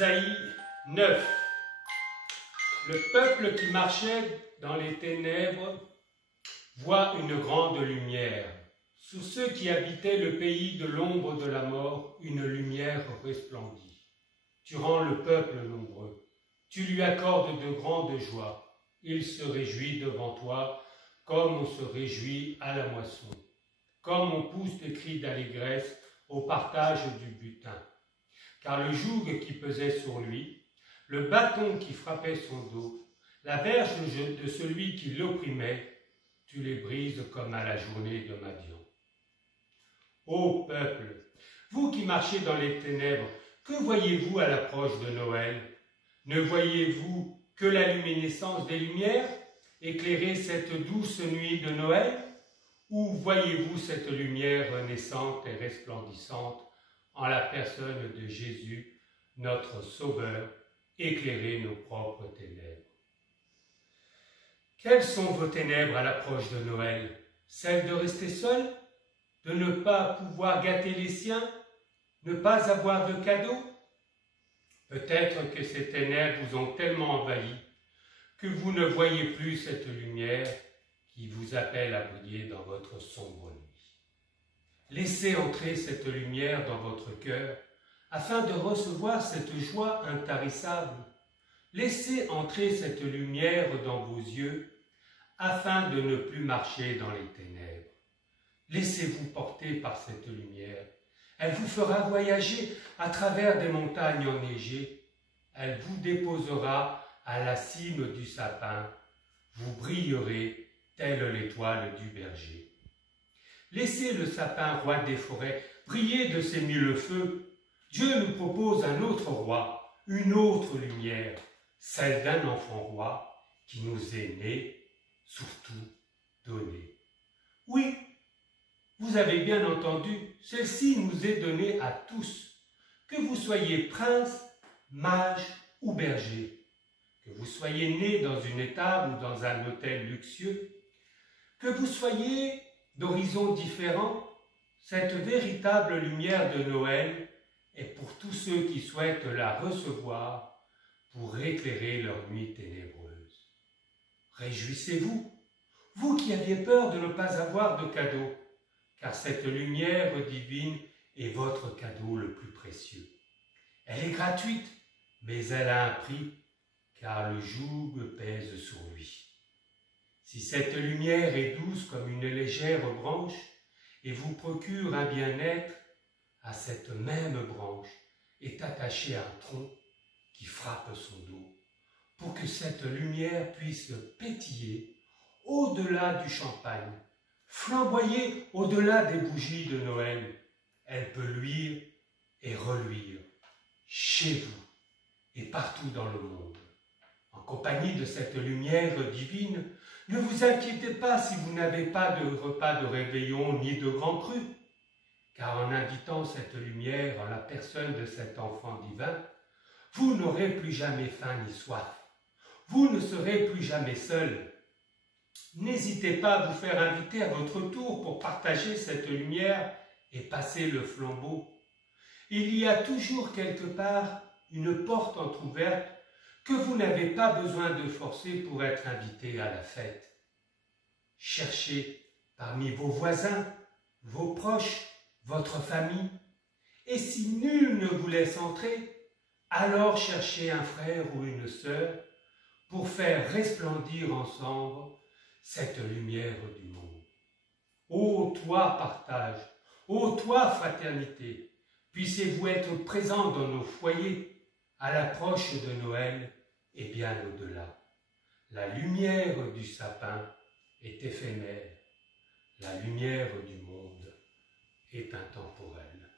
Isaïe 9. Le peuple qui marchait dans les ténèbres voit une grande lumière. Sous ceux qui habitaient le pays de l'ombre de la mort, une lumière resplendit. Tu rends le peuple nombreux. Tu lui accordes de grandes joies. Il se réjouit devant toi comme on se réjouit à la moisson, comme on pousse des cris d'allégresse au partage du butin. Car le joug qui pesait sur lui, le bâton qui frappait son dos, la verge de celui qui l'opprimait, tu les brises comme à la journée de Madian. Ô peuple, vous qui marchez dans les ténèbres, que voyez-vous à l'approche de Noël? Ne voyez-vous que la luminescence des lumières éclairer cette douce nuit de Noël? Ou voyez-vous cette lumière naissante et resplendissante en la personne de Jésus, notre Sauveur, éclairer nos propres ténèbres? Quelles sont vos ténèbres à l'approche de Noël? Celles de rester seul? De ne pas pouvoir gâter les siens? Ne pas avoir de cadeaux? Peut-être que ces ténèbres vous ont tellement envahi que vous ne voyez plus cette lumière qui vous appelle à briller dans votre sombre nuit. Laissez entrer cette lumière dans votre cœur afin de recevoir cette joie intarissable. Laissez entrer cette lumière dans vos yeux afin de ne plus marcher dans les ténèbres. Laissez-vous porter par cette lumière. Elle vous fera voyager à travers des montagnes enneigées. Elle vous déposera à la cime du sapin. Vous brillerez telle l'étoile du berger. Laissez le sapin, roi des forêts, briller de ses mille feux. Dieu nous propose un autre roi, une autre lumière, celle d'un enfant roi qui nous est né, surtout donné. Oui, vous avez bien entendu, celle-ci nous est donnée à tous, que vous soyez prince, mage ou berger, que vous soyez né dans une étable ou dans un hôtel luxueux, que vous soyez d'horizons différents, cette véritable lumière de Noël est pour tous ceux qui souhaitent la recevoir pour éclairer leur nuit ténébreuse. Réjouissez-vous, vous qui aviez peur de ne pas avoir de cadeau, car cette lumière divine est votre cadeau le plus précieux. Elle est gratuite, mais elle a un prix, car le joug pèse sur lui. Si cette lumière est douce comme une légère branche et vous procure un bien-être, à cette même branche est attaché un tronc qui frappe son dos, pour que cette lumière puisse pétiller au-delà du champagne, flamboyer au-delà des bougies de Noël. Elle peut luire et reluire, chez vous et partout dans le monde. En compagnie de cette lumière divine, ne vous inquiétez pas si vous n'avez pas de repas de réveillon ni de grand cru, car en invitant cette lumière en la personne de cet enfant divin, vous n'aurez plus jamais faim ni soif. Vous ne serez plus jamais seul. N'hésitez pas à vous faire inviter à votre tour pour partager cette lumière et passer le flambeau. Il y a toujours quelque part une porte entrouverte que vous n'avez pas besoin de forcer pour être invité à la fête. Cherchez parmi vos voisins, vos proches, votre famille, et si nul ne vous laisse entrer, alors cherchez un frère ou une sœur pour faire resplendir ensemble cette lumière du monde. Ô toi partage, ô toi fraternité, puissiez-vous être présents dans nos foyers à l'approche de Noël et bien au-delà. La lumière du sapin est éphémère, la lumière du monde est intemporelle.